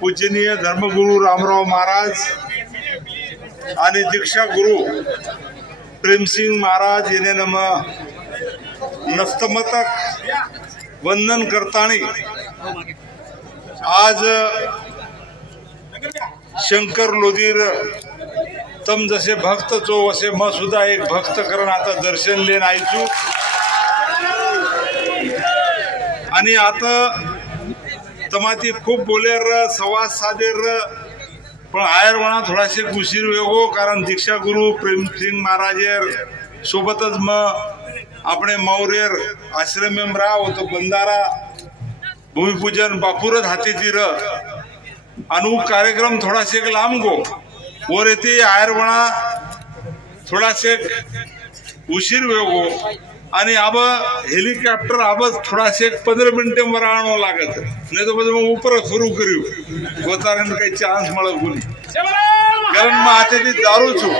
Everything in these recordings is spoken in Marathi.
पूजनीय धर्मगुरु रामराव महाराज आणि दीक्षा गुरु प्रेमसिंग महाराज येणे नम नस्तमस्तक वंदन करतानी आज शंकर लोधीर तम जसे भक्त चो असे म सुद्धा एक भक्त करण आता दर्शन लेन आयचू आणि आता तमाती खूप बोलेर संवाद साधेर पण आयर वणा थोडाशे उशीर वेगो कारण दीक्षा गुरु प्रेमसिंग महाराजेर सोबतच म આપણે मौर्यर आश्रम में राव तो बंधारा भूमिपूजन बापूरच हाती तीर अनु कार्यक्रम थोडाशे लांब गो वर येते आयरवणा थोडाशे उशीर वेगो आणि अब हेलिकॉप्टर अब थोडाशे 15 मिनिटे वर आणो लागत नाही तो मग ऊपर सुरू करू गोतारण काही चान्स मळ गुनी कारण मग आता ती दारू छु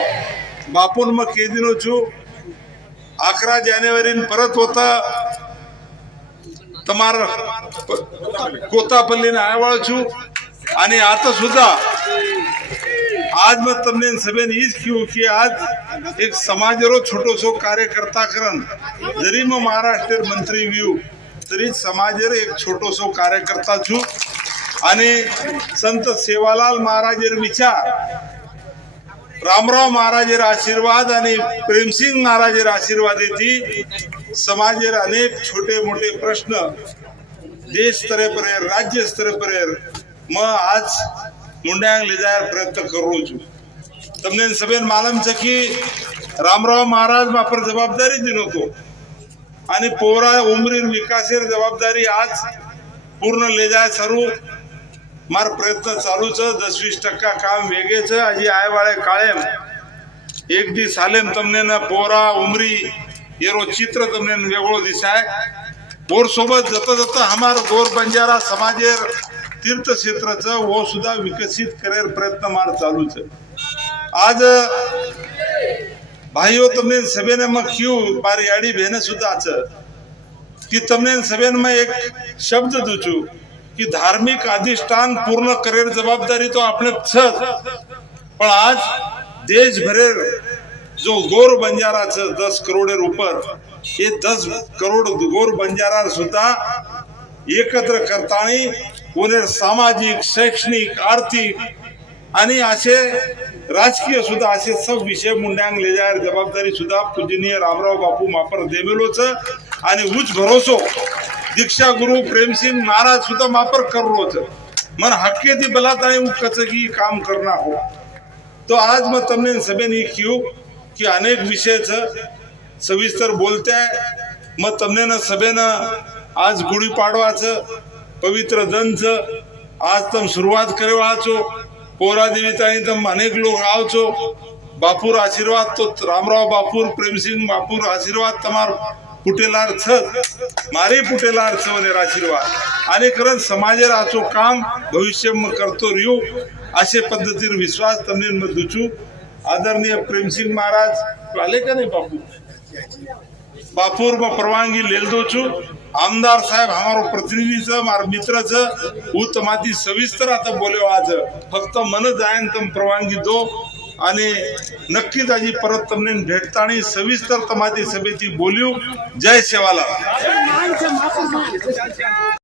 बापून मग केदिनो छु 11 जानेवारी परत होता तमार कोतापल्लीने आयवाळ छु आणि आता सुद्धा आज मग तमने सभेन हीच क्यू की आज एक समाजरो छोटोसो कार्यकर्ता करण जरी मग महाराष्ट्र मंत्री व्यू तरी समाजेर एक छोटोसो कार्यकर्ता छु आणि संत सेवालाल महाराजेर विचार रामराव महाराजेर आशीर्वाद आणि प्रेमसिंग महाराजेर आशीर्वाद येती समाजेर अनेक छोटे मोठे प्रश्न देश स्तरे पर राज्य स्तरे पर म आज मुंड्यांग ले जाय प्रयत्न करू छु तमने सभेन मालूम छ की रामराव महाराज मापर जबाबदारी दिनो तो आणि पोरा उमरीर विकासेर जबाबदारी आज पूर्ण ले जाय सरू मार प्रयत्न चालू छ 10-20% काम वेगे छ आजी आयवाळे काळेम एक दी सालेम तमने न पोरा उमरी येरो चित्र तमने वेगळो दिसाय पोर सोबत जत जत हमार गोर बंजारा समाजेर तीर्थ क्षेत्राचं वो सुद्धा विकसित करेर प्रयत्न मार चालू छ आज भाइयों तमने सभेने मग क्यों बार याडी भेने सुद्धा छ की तमने सभेन में एक शब्द दूचू कि धार्मिक अधिष्ठान पूर्ण करेर जबाबदारी तो आपने छ पण आज देश भरेर जो गोर बंजारा छ 10 करोड़ेर ऊपर ये 10 करोड़ गोर बंजारा सुद्धा एकत्र करतानी उन्हें सामाजिक शैक्षणिक आर्थिक आणि असे राजकीय सुद्धा असे सब विषय मुंड्यांग ले जाय जबाबदारी सुद्धा पूजनीय रामराव बापू मापर देमेलोच आणि उच्च भरोसो दीक्षा गुरु प्रेमसिंग महाराज सुद्धा मापर करोच मन हक्के ती बलातानी उकचगी काम करना हो तो आज मग तमने सभेनी क्यू की अनेक विषय सविस्तर बोलते मग तमने न सभेन आज गुढी पाडवाचं पवित्र दंच आज तम सुरुवात करे वाचो पोरा देवीतानी तम अनेक लोग आवचो बापूर आशीर्वाद तो रामराव बापूर प्रेमसिंग बापूर आशीर्वाद तमार पुटेलार छ मारे पुटेलार छ वनेर आशीर्वाद आणि खरं समाजेर आचो काम भविष्य में करतो रियो असे पद्धतीर विश्वास तमने में दुचू आदरणीय प्रेमसिंग महाराज आले का नहीं बापूर में परवानगी लेल दो छु आमदार साहेब हमारो प्रतिनिधी छ मार मित्र छ उ तमाती सविस्तर आता बोले आज फक्त मन जायन तम परवानगी दो आणि नक्कीच आजी परत तमने भेटतानी सविस्तर तमाती सभेती बोलियो जय सेवालाल।